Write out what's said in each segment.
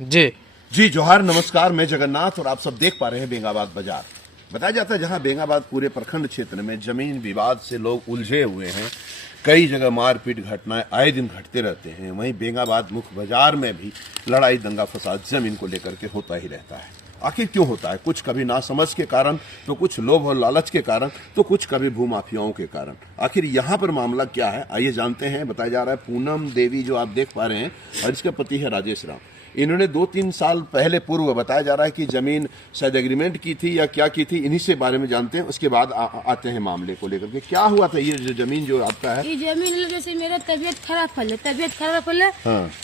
जी जी जोहार नमस्कार, मैं जगन्नाथ और आप सब देख पा रहे हैं बेंगाबाद बाजार। बताया जाता है जहां बेंगाबाद पूरे प्रखंड क्षेत्र में जमीन विवाद से लोग उलझे हुए हैं, कई जगह मारपीट घटनाएं आए दिन घटते रहते हैं। वहीं बेंगाबाद मुख्य बाजार में भी लड़ाई दंगा फसाद जमीन को लेकर के होता ही रहता है। आखिर क्यों होता है? कुछ कभी नासमझ के कारण, तो कुछ लोभ और लालच के कारण, तो कुछ कभी भूमाफियाओं के कारण। आखिर यहाँ पर मामला क्या है, आइए जानते हैं। बताया जा रहा है पूनम देवी जो आप देख पा रहे हैं और इसके पति है राजेश राम, इन्होंने 2-3 साल पहले पूर्व बताया जा रहा है कि जमीन शायद एग्रीमेंट की थी या क्या की थी। इन्हीं से बारे में जानते हैं, उसके बाद आते हैं मामले को लेकर के। क्या हुआ था ये जो जमीन जो आपका है? ये जमीन जैसे मेरा तबियत खराब होले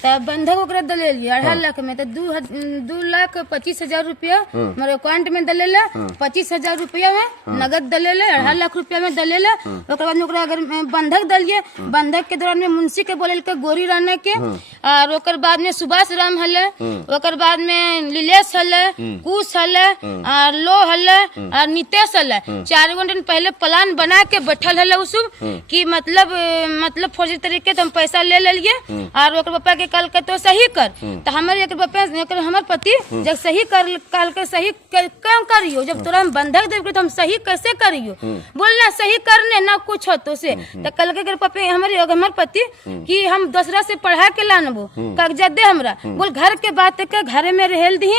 तब बंधक ओकरा दले लिया 2.5 लाख में, तो 2,25,000 रुपया मेरे अकाउंट में दले 25,000 रुपया में नगद दले 2.5 लाख रुपया में दले। ओकर बाद में ओकरा अगर बंधक दलिए, बंधक के दौरान में मुंशी के बोले के गोरी रहने के, और ओकर बाद में सुभाष राम हले, ओकर बाद में लीलेश हले, कुश हले, और लो हले, और नितेश हले। 4 घंटे पहले प्लान बना के बैठल हले उसब कि मतलब फौजी तरीके से हम पैसा ले लिए और ओकर पापा के कल के तो सही कर, तो हमारे एक पापा हमार पति जब सही कर कल के सही क्यों करियो, जब तोरा हम बंधक देव तो हम सही कैसे करियो, बोलना सही करने ना कुछ हो तो से। तो कल के पापा हमारे पति कि हम दूसरा से पढ़ा के लानबो कागजात दे हमरा, बोल घर के बात के घर में रहल दी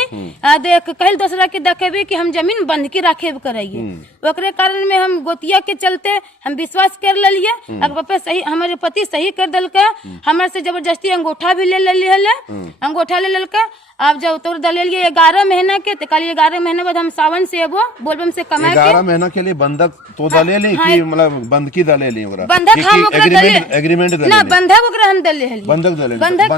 देख कल दूसरा के देखेबी कि हम जमीन बंध के रखे कराइए। ओकरे कारण में हम गोतिया के चलते हम विश्वास कर लिए, अगर पापा सही हमारे पति सही कर दल के, हमारे से जबरदस्ती अंगूठा भी ले लिया, अंगूठा ले ललका। अब जब तो दलिए 11 महीना के, कल 11 महीने बाद हम सावन से एबो बोलबम से कमा के 11 महीना के लिए बंधक तो दले ली कि मतलब बंधकी दले ली ओकरा? बंधक हम ओकरा एग्रीमेंट दले ना, बंधक ओकरा हम दले हली। बंधक दले बंधक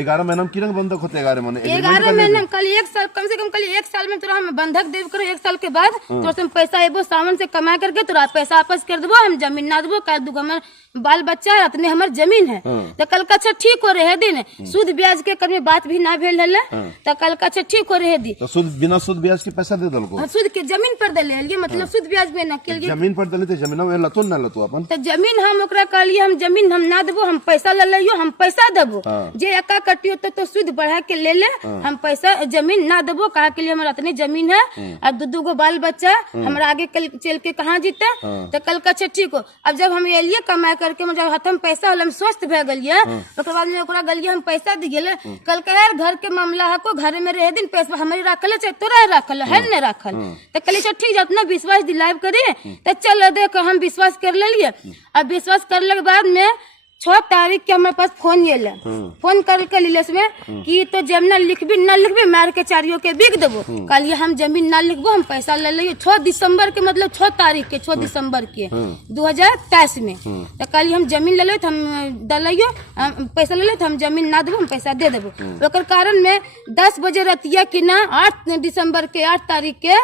11 महीना में किरण बंधक होते 11 महीने 11 महीने कल 1 साल कम से कम कल 1 साल में तोरा हम बंधक देव करो। 1 साल के बाद तोरा से पैसा एबो सावन से कमा करके तोरा पैसा वापस कर देबो, हम जमीन ना देबो, कल दूगो हमर बाल बच्चा है, अपने हमर जमीन है। तो कल का अच्छा ठीक हो रहे दिन, सूद ब्याज के कभी बात भी ना भेल हले, तो कल का अच्छा ठीक हो रहे दी। तो सूद बिना सूद ब्याज के पैसा दे दलको? सूद के जमीन पर दले हलिए, मतलब सूद ब्याज में ना के लिए जमीन पर दले, तो जमीन में लतो ना लतो अपन, तो जमीन हम ओकरा कहलिए हम जमीन हम ना देबो, हम पैसा ले लियो, हम पैसा देबो। जे एका कटियो तो सूद बढ़ा के ले ले, हम पैसा जमीन ना देबो, कहा के लिए हमारा इतनी जमीन है और 2 बाल बच्चा हमारा आगे चल के कहाँ जीते। तो कल का अच्छा ठीक हो। अब जब हम एलिए कमा करके जब हाथम पैसा हम स्वस्थ भे गलिए, ओकर बाद में ओकरा गलिए हम पैसा दी गेले। कल के यार घर के मामला है को घर में रहे दिन पैसा हमारी रखल चाहे तोरा रखल है न रखल, तो कल ठीक है अपना विश्वास दिलाव करे, तो चल देख हम विश्वास कर लिए। अब विश्वास करने के बाद में 6 तारीख के हमारे पास फोन ये फोन करके लीलेस में कि तो जमीन लिखबी न लिखबी मार के चारियों के बिक देबो। कल ये हम जमीन ना लिखबो, हम पैसा ले लियो 6 दिसंबर के, मतलब 6 तारीख के 6 दिसंबर के 2023 में। तो कल हम जमीन ले तो हम दलियो, पैसा ले तो हम जमीन ना देबो, हम पैसा दे देबो। ओकर कारण में 10 बजे रतिया की ना 8 दिसंबर के 8 तारीख के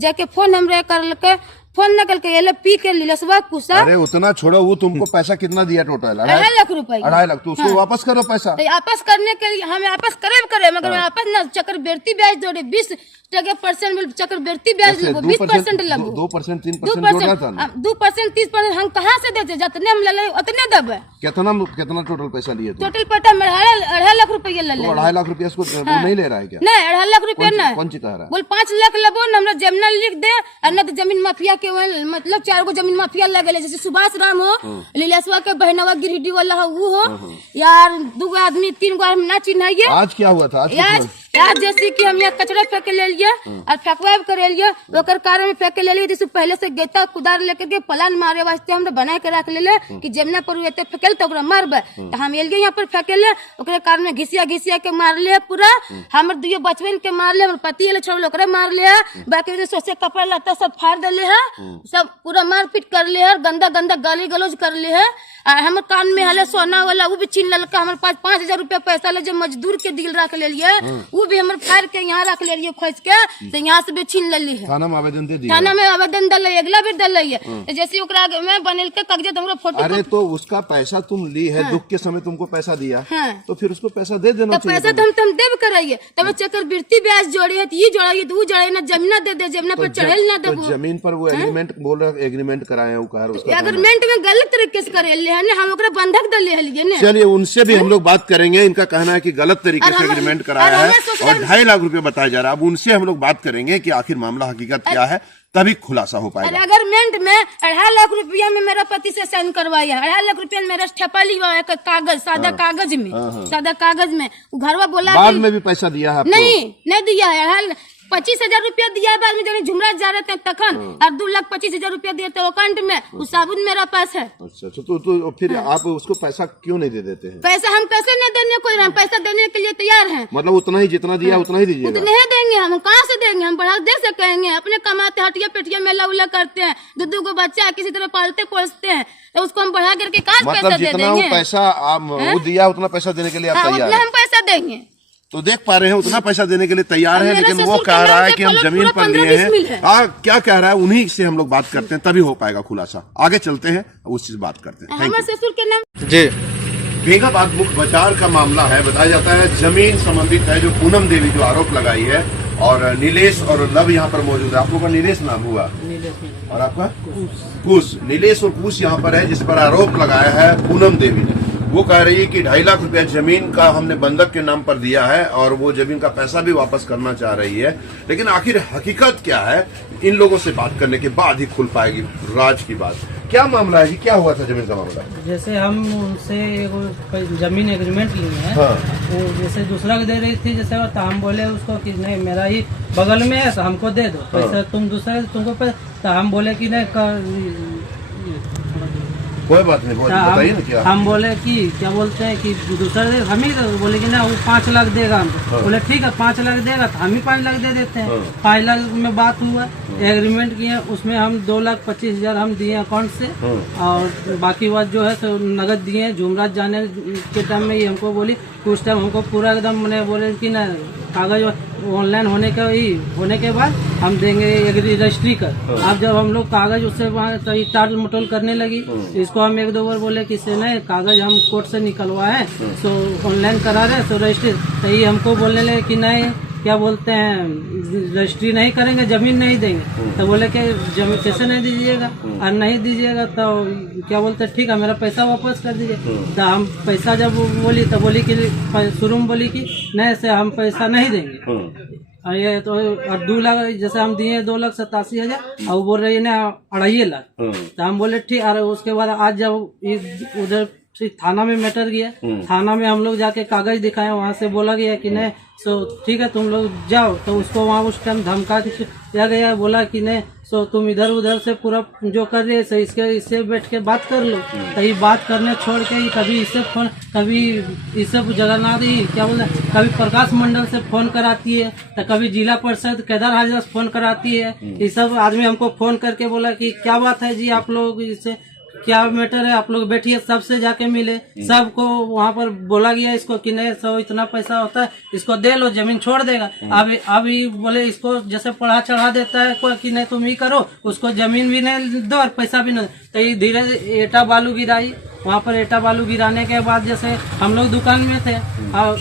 जाके फोन हमरे करके, फोन न करके ये पी के लीलसवा कुसा। अरे उतना छोड़ो, वो तुमको पैसा कितना दिया टोटल? 2.5 लाख रुपए। 2.5 लाख, तो उसको वापस करो पैसा। तो वापस करने के लिए हमें वापस करे मगर वापस ना चक्रवृद्धि ब्याज जोड़े 20% चक्रवृद्धि ब्याज लगो, 20% लगो, 2% 3% जोड़ा था ना? 2% 30% हम कहाँ से देते, जितने हम ले उतने देवे। कितना टोटल पैसा लिए? टोटल पैसा 2.5 लाख रुपए ले ले। 2.5 लाख रुपया इसको नहीं ले रहा है क्या? नहीं 2.5 लाख रुपया ना, कौन सी कह रहा है? बोल 5 लाख लेबो ना, हमरा जमीन लिख दे, और न तो जमीन माफिया के मतलब 4 गो जमीन माफिया लगे, जैसे सुभाष राम हो, लीलेशवा के बहनवा गिरिडीह वाला हो, वो हो यार, 2 आदमी 3 गो ना चिन्हाइए। आज क्या हुआ था? आज जैसे कि हम यहाँ कचरा फेंक ले लिए और फेंकवा कर लिए, ओकर कारण फेंक ले लिए। जैसे पहले से गेता कुदार लेकर के प्लान मारे वास्ते हम बना के रख ले कि जमुना पर एते फेंकल तो ओकरा मारबे, तो हम एलिए यहाँ पर फेंकले, ओकरे कारण में घिसिया के मार ले पूरा। हमर 2 बचवन के मार ले, हमर पति एले छोड़ ओकरा मार ले, बाकी सोचे कपड़ा लत्ता सब फाड़ देले है, सब पूरा मारपीट कर ले है, गंदा गाली गलौज कर ले है। हमर कान में हले सोना वाला वो भी छीन ललका, हमारे पास 5,000 रुपया पैसा ले जो मजदूर के दिल रख ले लिए, वो भी हमर फाड़ के यहाँ रख ले लिए खोज के, तो यहाँ से भी छीन ले ली है। थाना में आवेदन दे दिया? थाना में आवेदन दल अगला भी दल है, जैसे ओकरा में बनल के कागजात हमरा फोटो। अरे तो उसका पैसा तुम ली है, दुख के समय तुमको पैसा दिया, तो फिर उसको पैसा दे देना चाहिए। पैसा तो हम देव कराइए, तब चक्रवृद्धि ब्याज जोड़ी है, ये जोड़ाइए तो वो जोड़ाइए ना, जमीन दे दे, जमीन पर चढ़ेल ना दे। जमीन पर वो एग्रीमेंट बोल रहा, एग्रीमेंट कराए, वो कहा एग्रीमेंट में गलत तरीके से करे हम ओकरा बंधक दले हलिए ने। चलिए उनसे भी हम लोग बात करेंगे, इनका कहना है कि गलत तरीके से एग्रीमेंट कराया है। उसने और 2.5 लाख रुपए बताया जा रहा है। अब उनसे हम लोग बात करेंगे कि आखिर मामला हकीकत क्या है, तभी खुलासा हो पाएगा। अग्रीमेंट में 2.5 लाख रुपया में मेरा पति से साइन करवाया, 2.5 लाख रुपया में मेरा ठेपा लिया है कागज, सादा कागज में, सादा कागज में। घरवा बोला बाद में भी पैसा दिया है आपको? नहीं दिया है। 25,000 रुपया दिया है बाद में, जब झुमरा जा रहे थे तखन, और 2,25,000 रुपया दिए थे अकाउंट में, उस साबुन मेरा पास है। अच्छा, तो फिर आप उसको पैसा क्यों नहीं दे देते हैं? पैसा हम कैसे नहीं देने को, हम पैसा देने के लिए तैयार हैं। मतलब उतना ही, जितना दिया उतना ही दीजिएगा? उतने ही देंगे हम, कहाँ से देंगे हम, बढ़ा दे सकेंगे? अपने कमाते हटिया पेटिया मेला उला करते हैं, दो को बच्चा किसी तरह पालते पोसते हैं, तो उसको हम बढ़ा करके कहाँ पैसा दे देंगे? जितना वो पैसा वो दिया उतना पैसा देने के लिए आप तैयार हैं? हम पैसा देंगे। तो देख पा रहे हैं उतना पैसा देने के लिए तैयार है, लेकिन वो कह रहा है कि हम जमीन पर लिए हैं। क्या कह रहा है, उन्हीं से हम लोग बात करते हैं, तभी हो पाएगा खुलासा। आगे चलते हैं, उस चीज बात करते हैं। हमारे ससुर के नाम जी। बेंगाबाद मुख्य बाजार का मामला है। बताया जाता है जमीन संबंधित है, जो पूनम देवी जो आरोप लगाई है, और नीलेश और लव यहाँ पर मौजूद है। आप लोगों का नीलेश नाम हुआ और आपका कुश। नीलेश और कुश यहाँ पर है, जिस पर आरोप लगाया है पूनम देवी ने। वो कह रही है कि 2.5 लाख रुपया जमीन का हमने बंधक के नाम पर दिया है, और वो जमीन का पैसा भी वापस करना चाह रही है। लेकिन आखिर हकीकत क्या है, इन लोगों से बात करने के बाद ही खुल पाएगी राज की बात। क्या मामला है जी, क्या हुआ था जमीन का मामला? जैसे हम उनसे जमीन एग्रीमेंट लिए हैं, हाँ। वो जैसे दूसरा को दे रही थी, जैसे तो हम बोले उसको कि नहीं मेरा ही बगल में है तो हमको दे दो पैसा, तुम दूसरा तुमको पैसा, तो हम बोले कि नहीं कोई बात नहीं, बताइए ना क्या। हम बोले कि क्या बोलते हैं कि दूसरा दे, हम ही बोले कि ना वो 5 लाख देगा हमको। बोले ठीक है 5 लाख देगा तो हम ही 5 लाख दे देते हैं। 5 लाख में बात हुआ, एग्रीमेंट किया, उसमें हम 2,25,000 हम दिए अकाउंट से, और बाकी बात जो है तो नगद दिए। झुमराज जाने के टाइम में ही हमको बोली, उस टाइम हमको पूरा एकदम मैंने बोले कि ना कागज ऑनलाइन होने के बाद हम देंगे रजिस्ट्री कर। अब जब हम लोग कागज उससे वहाँ टाल मटोल करने लगी, इसको हम 1-2 बार बोले कि से नहीं कागज हम कोर्ट से निकलवा है, सो ऑनलाइन करा रहे, सो रजिस्ट्री। तो ये हमको बोलने लगे कि नहीं क्या बोलते हैं रजिस्ट्री नहीं करेंगे, जमीन नहीं देंगे। तो बोले कि जमीन कैसे नहीं दीजिएगा, और नहीं दीजिएगा तो क्या बोलते हैं ठीक है मेरा पैसा वापस कर दीजिए। तो हम पैसा जब बोली तो बोली कि शुरू में बोली कि नहीं से हम पैसा नहीं देंगे। और ये तो और 2 लाख जैसे हम दिए 2,87,000, और बोल रही है ना 2.5 लाख। तो हम बोले ठीक। और उसके बाद आज जब उधर थाना में मैटर गया, थाना में हम लोग जाके कागज दिखाए, वहाँ से बोला गया कि नहीं सो ठीक है तुम लोग जाओ। तो उसको वहाँ उस टाइम धमका दिया गया, बोला कि नहीं सो तुम इधर उधर से पूरा जो कर रहे हो इससे बैठ के बात कर लो। तो ये बात करने छोड़ के ही कभी इससे फोन, कभी इससे जगन्नाथ ही क्या बोलते, कभी प्रकाश मंडल से फोन कराती है, तो कभी जिला परिषद केदार हाजरा से फोन कराती है। ये सब आदमी हमको फोन करके बोला कि क्या बात है जी, आप लोग इससे क्या मैटर है, आप लोग बैठिए, सबसे जाके मिले। सबको वहाँ पर बोला गया इसको कि नहीं सो इतना पैसा होता है, इसको दे लो, जमीन छोड़ देगा। अब ये बोले इसको जैसे पढ़ा चढ़ा देता है कोई कि नहीं तुम ही करो, उसको जमीन भी नहीं दो और पैसा भी नहीं। तो ये धीरे ईटा बालू गिराई, वहाँ पर ईटा बालू गिराने के बाद जैसे हम लोग दुकान में थे, और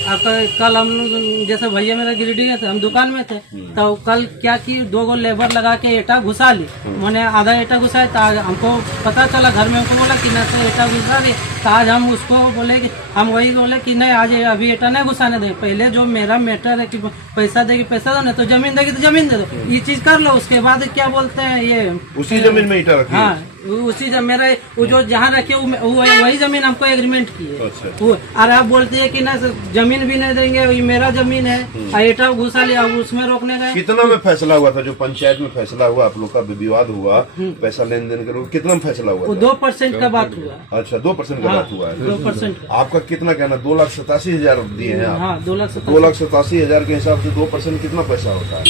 कल हम लोग जैसे भैया मेरा गिरिडीह गए थे, हम दुकान में थे, तो कल क्या की 2 लेबर लगा के ईटा घुसा ली। मैंने आधा ईटा घुसाया, तो हमको पता चला, घर में हमको बोला कि न तो ईटा घुसा ली। तो आज हम उसको बोले कि हम वही बोले कि नहीं आज अभी ईटा नहीं घुसाने देंगे, पहले जो मेरा मैटर है कि पैसा देगी पैसा दो, नहीं तो जमीन देगी तो जमीन दे दो, ये चीज कर लो। उसके बाद क्या बोलते हैं ये उसी जमीन में ईटा रखी? हाँ उसी मेरा वो जो जहाँ रखे वही जमीन हमको एग्रीमेंट की है। अच्छा। और आप बोलती है कि ना जमीन भी नहीं देंगे, ये मेरा जमीन है, ईटा घुसा लिया, उसमें रोकने गए। कितना में फैसला हुआ था, जो पंचायत में फैसला हुआ, आप लोग का विवाद हुआ पैसा लेन देन के, कितना में फैसला हुआ? 2% का बात हुआ। अच्छा 2% का बात हुआ है। 2%। आपका कितना कहना, 2,87,000 दिए हैं आप? हाँ 2,87,000 के हिसाब से 2% कितना पैसा होता है?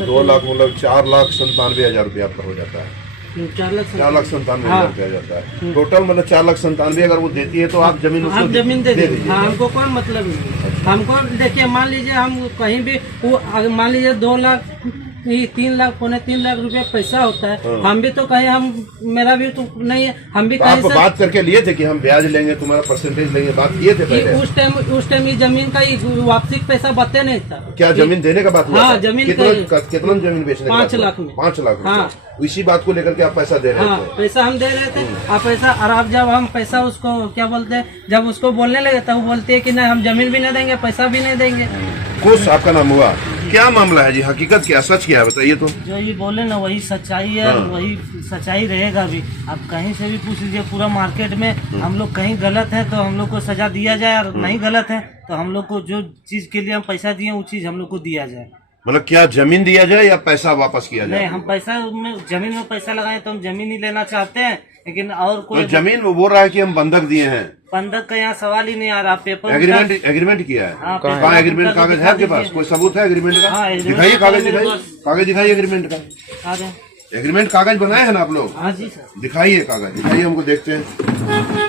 2 लाख मतलब 4,97,000 रुपया आपका हो जाता है। 4,97,000 रुपया जाता है टोटल, मतलब 4,97,000 अगर वो देती है तो आप जमीन उसको जमीन दे दीजिए। दीजिए। हमको कोई मतलब नहीं। हमको देखिए मान लीजिए हम कहीं भी वो मान लीजिए 2 लाख ये 3 लाख 3.25 लाख रुपए पैसा होता है। हम भी तो कहीं हम मेरा भी तो नहीं है, हम भी तो कहीं आप से बात करके लिए थे कि हम ब्याज लेंगे, तुम्हारा परसेंटेज लेंगे, बात किए थे पहले? उस टाइम ये जमीन का वापसी का पैसा बते नहीं था। क्या जमीन देने का बात हुआ हाँ, था? जमीन कितना जमीन बेचने का 5 लाख में। 5 लाख हाँ। इसी बात को लेकर के आप पैसा दे रहे हाँ, थे? पैसा हम दे रहे थे। आप पैसा, और अब जब हम पैसा उसको क्या बोलते हैं, जब उसको बोलने लगे तब वो बोलते हैं कि नहीं हम जमीन भी नहीं देंगे, पैसा भी नहीं देंगे। खुश आपका नाम हुआ, क्या मामला है जी? हकीकत क्या, सच क्या है, बताइए तो। जो ये बोले ना वही सच्चाई है, वही सच्चाई रहेगा भी। आप कहीं से भी पूछ लीजिए, पूरा मार्केट में हम लोग कहीं गलत है तो हम लोग को सजा दिया जाए, और नहीं गलत है तो हम लोग को जो चीज के लिए हम पैसा दिए वो चीज हम लोग को दिया जाए। मतलब क्या जमीन दिया जाए या पैसा वापस किया जाए? नहीं, हम पैसा में जमीन में पैसा लगाए तो हम जमीन ही लेना चाहते हैं, लेकिन और कोई तो जमीन वो बोल रहा है कि हम बंधक दिए हैं। बंधक का यहाँ सवाल ही नहीं आ रहा। पेपर एग्रीमेंट किया है? हाँ, कहाँ एग्रीमेंट? कागज है आपके पास? कोई सबूत है एग्रीमेंट का? हाँ, agreement दिखाइए कागज, मेरे दिखाइए कागज, दिखाइए एग्रीमेंट का। आ गए। एग्रीमेंट कागज बनाए हैं ना आप लोग? हाँ जी सर। दिखाइए कागज, दिखाइए हमको, देखते हैं।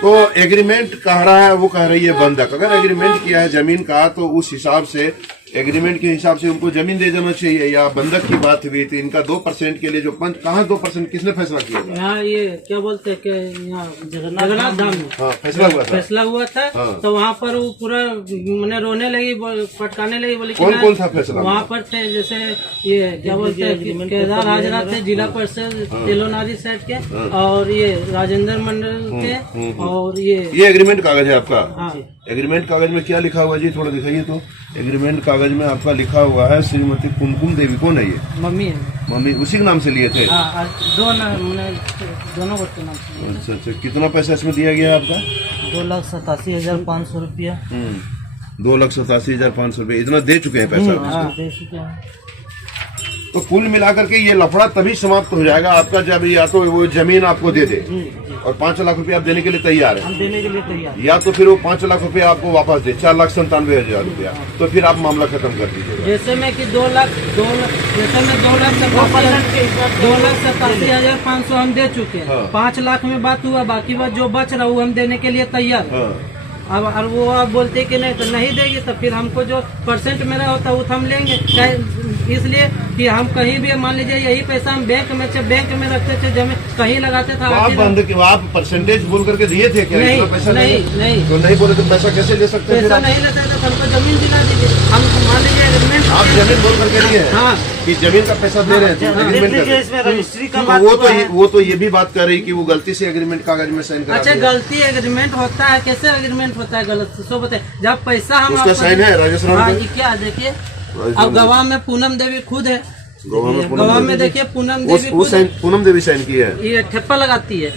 तो एग्रीमेंट कह रहा है, वो कह रही है बंधक। अगर एग्रीमेंट किया है जमीन का तो उस हिसाब से, एग्रीमेंट के हिसाब से उनको जमीन दे देना चाहिए। या बंधक की बात हुई थी, इनका 2% के लिए जो पंच, कहाँ 2%, किसने फैसला किया था? यहाँ ये क्या बोलते हैं कि यहाँ जगन्नाथ धाम में हाँ, फैसला हुआ था। फैसला हुआ था। हाँ। तो वहाँ पर वो पूरा मैंने रोने लगी, पटकाने लगी, बोली कि कौन ना, कौन सा फैसला? वहाँ पर थे जैसे ये क्या बोलते हैं केदार हाजरा थे, जिला परिषद तेलोनारी साइड के, और ये राजेंद्र मंडल के, और ये एग्रीमेंट कागज है आपका? हाँ। एग्रीमेंट कागज में क्या लिखा हुआ है जी, थोड़ा दिखाइए तो। एग्रीमेंट कागज में आपका लिखा हुआ है श्रीमती कुमकुम देवी। कौन है ये? मम्मी है। मम्मी उसी के नाम से लिए थे? हाँ, और दोनों बच्चों नाम से। अच्छा अच्छा, कितना पैसा इसमें दिया गया है आपका? 2,87,500 रुपया। 2,87,500 रुपये, इतना दे चुके हैं पैसा? हाँ, दे चुके हैं। तो कुल मिलाकर के ये लफड़ा तभी समाप्त हो जाएगा आपका जब या तो वो जमीन आपको दे दे, और 5 लाख रुपए आप देने के लिए तैयार है, हम देने के लिए तैयार। या तो फिर वो 5 लाख रुपए आपको वापस दे, 4,97,000 रुपया, तो फिर आप मामला खत्म कर दीजिएगा। जैसे मैं कि 2 लाख जैसे मैं 2,87,500 हम दे चुके हैं। हाँ। 5 लाख में बात हुआ, बाकी बात जो बच रहा वो हम देने के लिए तैयार है। हाँ। अब और वो आप बोलते कि नहीं तो नहीं देगी, तो फिर हमको जो परसेंट मेरा होता है वो तो हम लेंगे। इसलिए कि हम कहीं भी मान लीजिए यही पैसा हम बैंक में रखते थे, जमीन कहीं लगाते थे। आप परसेंटेज बोल करके दिए थे क्या? नहीं, इतना पैसा नहीं, नहीं। तो नहीं बोले तो पैसा कैसे ले सकते हैं? पैसा नहीं लेते थे, हमको जमीन दिला दीजिए। हम मान लीजिए एग्रीमेंट, आप जमीन बोल करके दिए हैं? हाँ, कि जमीन का पैसा दे रहे थे, एग्रीमेंट कर। इसमें रजिस्ट्री का तो बात वो तो ये भी बात कर रही कि वो गलती से एग्रीमेंट कागज में साइन करा अच्छा, दिया। गलती एग्रीमेंट होता है, कैसे एग्रीमेंट होता है गलत से? सो बताए, जब पैसा हम उसका साइन है राजेश राम हाँ, का? ये क्या देखिए, अब गवाह में पूनम देवी खुद है, गवाह में देखिए पूनम देवी खुद है। पूनम देवी साइन की है, ये ठप्पा लगाती है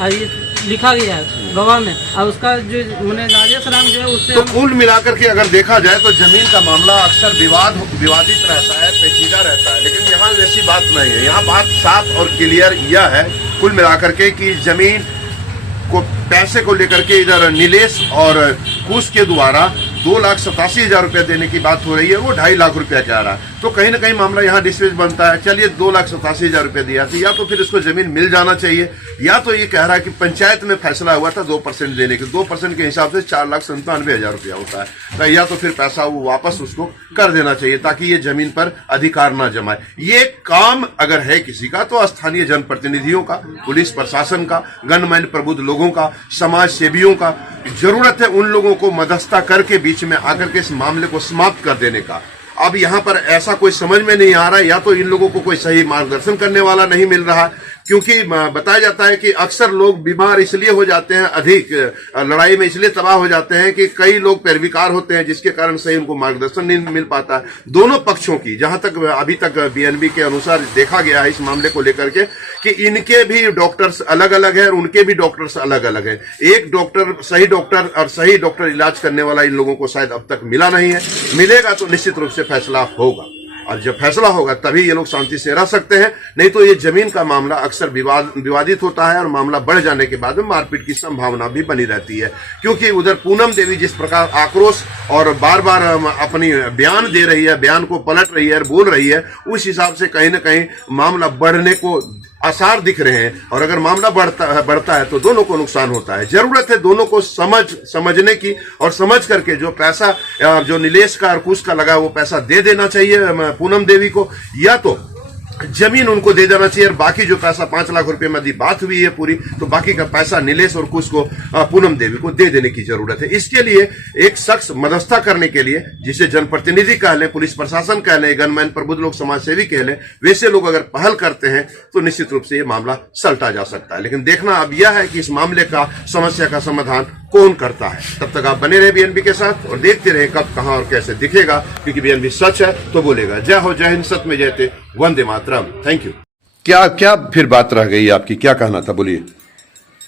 और ये लिखा गया है गवाह में, और उसका जो मैंने राजेश राम जो है उससे तो कुल मिलाकर के अगर देखा जाए तो जमीन का मामला अक्सर विवादित रहता है, पेचीदा रहता है, लेकिन यहाँ वैसी बात नहीं है। यहाँ बात साफ और क्लियर यह है कुल मिलाकर के कि जमीन को पैसे को लेकर के इधर नीलेश और कुश के द्वारा 2,87,000 रुपया देने की बात हो रही है, वो 2.5 लाख रुपया कह रहा है। तो कहीं ना कहीं मामला यहाँ डिस्प्यूट बनता है। चलिए 2,87,000 रुपया दिया था, या तो फिर इसको जमीन मिल जाना चाहिए, या तो ये कह रहा है कि पंचायत में फैसला हुआ था 2% देने के, 2% के हिसाब से 4,97,000 रुपया होता है, तो या तो फिर पैसा वो वापस उसको कर देना चाहिए ताकि ये जमीन पर अधिकार ना जमाए। ये काम अगर है किसी का तो स्थानीय जनप्रतिनिधियों का, पुलिस प्रशासन का, गणमान्य प्रबुद्ध लोगों का, समाज सेवियों का जरूरत है उन लोगों को मध्यस्थता करके बीच में आकर के इस मामले को समाप्त कर देने का। अब यहाँ पर ऐसा कोई समझ में नहीं आ रहा है, या तो इन लोगों को कोई सही मार्गदर्शन करने वाला नहीं मिल रहा, क्योंकि बताया जाता है कि अक्सर लोग बीमार इसलिए हो जाते हैं, अधिक लड़ाई में इसलिए तबाह हो जाते हैं कि कई लोग पैरविकार होते हैं, जिसके कारण सही उनको मार्गदर्शन नहीं मिल पाता है। दोनों पक्षों की, जहां तक अभी तक बीएनबी के अनुसार देखा गया है इस मामले को लेकर के, कि इनके भी डॉक्टर्स अलग अलग है और उनके भी डॉक्टर्स अलग अलग है। एक डॉक्टर, सही डॉक्टर और सही डॉक्टर इलाज करने वाला इन लोगों को शायद अब तक मिला नहीं है। मिलेगा तो निश्चित रूप से फैसला होगा, और जब फैसला होगा तभी ये लोग शांति से रह सकते हैं। नहीं तो ये जमीन का मामला अक्सर विवादित होता है, और मामला बढ़ जाने के बाद में मारपीट की संभावना भी बनी रहती है। क्योंकि उधर पूनम देवी जिस प्रकार आक्रोश और बार बार अपनी बयान दे रही है, बयान को पलट रही है, बोल रही है, उस हिसाब से कहीं ना कहीं मामला बढ़ने को आसार दिख रहे हैं। और अगर मामला बढ़ता है तो दोनों को नुकसान होता है। जरूरत है दोनों को समझने की, और समझ करके जो पैसा जो नीलेश का और कुश का लगा वो पैसा दे देना चाहिए पूनम देवी को, या तो जमीन उनको दे देना चाहिए और बाकी जो पैसा 5 लाख रुपए में बात हुई है पूरी, तो बाकी का पैसा नीलेश और कुछ को पूनम देवी को दे देने की जरूरत है। इसके लिए एक शख्स मध्यस्थता करने के लिए, जिसे जनप्रतिनिधि कह लें, पुलिस प्रशासन कह लें, गनमैन, प्रबुद्ध लोग, समाज सेवी कह लें, वैसे लोग अगर पहल करते हैं तो निश्चित रूप से ये मामला सलटा जा सकता है। लेकिन देखना अब यह है कि इस मामले का, समस्या का समाधान कौन करता है। तब तक आप बने रहे बीएनबी के साथ और देखते रहे कब, कहां और कैसे दिखेगा, क्योंकि बीएनबी सच है तो बोलेगा। जय हो, जय हिंद, सत्य में जयते, वंदे मातरम। Thank you. क्या फिर बात रह गई आपकी, क्या कहना था, बोलिए।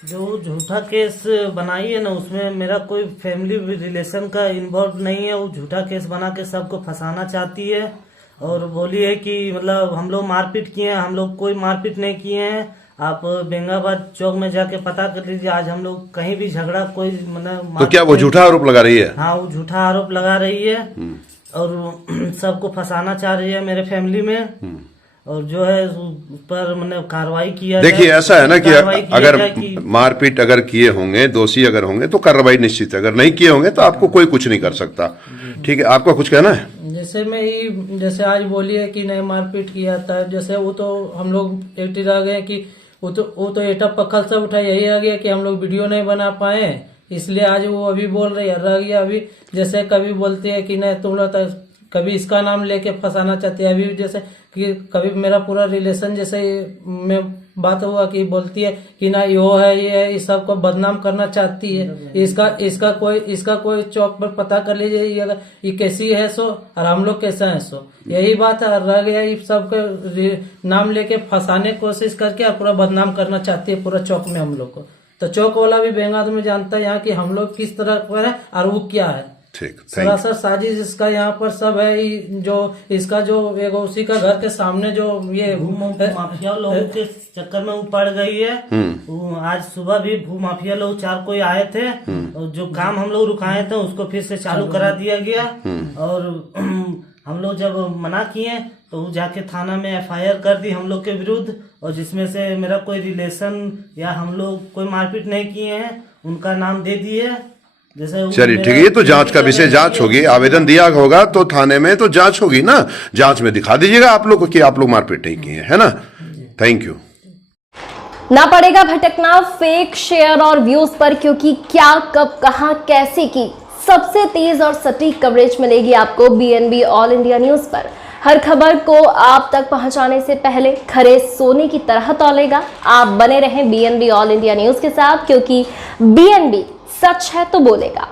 जो झूठा केस बनाई है ना, उसमें मेरा कोई फैमिली रिलेशन का इन्वॉल्व नहीं है। वो झूठा केस बना के सबको फंसाना चाहती है और बोली है कि मतलब हम लोग मारपीट किए हैं। हम लोग कोई मारपीट नहीं किए हैं। आप बेंगाबाद चौक में जाके पता कर लीजिए। आज हम लोग कहीं भी झगड़ा कोई मतलब, तो क्या वो झूठा आरोप लगा रही है? हाँ, वो झूठा आरोप लगा रही है और सबको फंसाना चाह रही है मेरे फैमिली में। और जो है उस पर मतलब कार्रवाई किया। देखिए ऐसा है ना कि अगर मारपीट अगर किए होंगे, दोषी अगर होंगे तो कार्रवाई निश्चित है, अगर नहीं किए होंगे तो आपको कोई कुछ नहीं कर सकता। ठीक है, आपका कुछ कहना है? जैसे आज बोली है कि नहीं मारपीट किया था, जैसे वो तो हम लोग एक्टिव आ गए कि वो तो एटा पक्खल सब उठा, यही आ गया कि हम लोग वीडियो नहीं बना पाए, इसलिए आज वो अभी बोल रही है, रह गया अभी। जैसे कभी बोलती है कि नहीं तुम लोग, कभी इसका नाम लेके फंसाना चाहती है। अभी जैसे कि कभी मेरा पूरा रिलेशन जैसे में बात हुआ कि बोलती है कि ना यो है, ये है, इस सब को बदनाम करना चाहती है। इसका कोई चौक पर पता कर लीजिए, अगर ये कैसी है सो और हम लोग कैसे हैं सो, यही बात है। रह गया ये सब के नाम लेके फंसाने की कोशिश करके और पूरा बदनाम करना चाहती है पूरा चौक में हम लोग को। तो चौक वाला भी बेंगाद में जानता है यहाँ की हम लोग किस तरह पर है और वो क्या है। ठीक, सरासर साजिश इसका यहाँ पर सब है। जो इसका जो एक उसी का घर के सामने जो ये माफिया लोगों के चक्कर में वो पड़ गई है। आज सुबह भी भू माफिया लोग 4 कोई आए थे और जो काम हम लोग रुकाए थे उसको फिर से चालू करा दिया गया। और हम लोग जब मना किए तो वो जाके थाना में FIR कर दी हम लोग के विरुद्ध, और जिसमें से मेरा कोई रिलेशन या हम लोग कोई मारपीट नहीं किए हैं उनका नाम दे दिए। चलिए ठीक है, ये तो जांच का विषय, जांच होगी। आवेदन दिया होगा तो थाने में तो जांच होगी ना, जांच में दिखा दीजिएगा आप लोग को कि आप लोग मारपीट नहीं किए, है ना। Thank you. ना पड़ेगा भटकना फेक शेयर और व्यूज पर, क्योंकि क्या, कब, कहां, कैसे की सबसे तेज और सटीक कवरेज मिलेगी आपको BNB ऑल इंडिया न्यूज पर। हर खबर को आप तक पहुंचाने से पहले खरे सोने की तरह तौलेगा। आप बने रहें BNB ऑल इंडिया न्यूज के साथ, क्योंकि BNB सच है तो बोलेगा।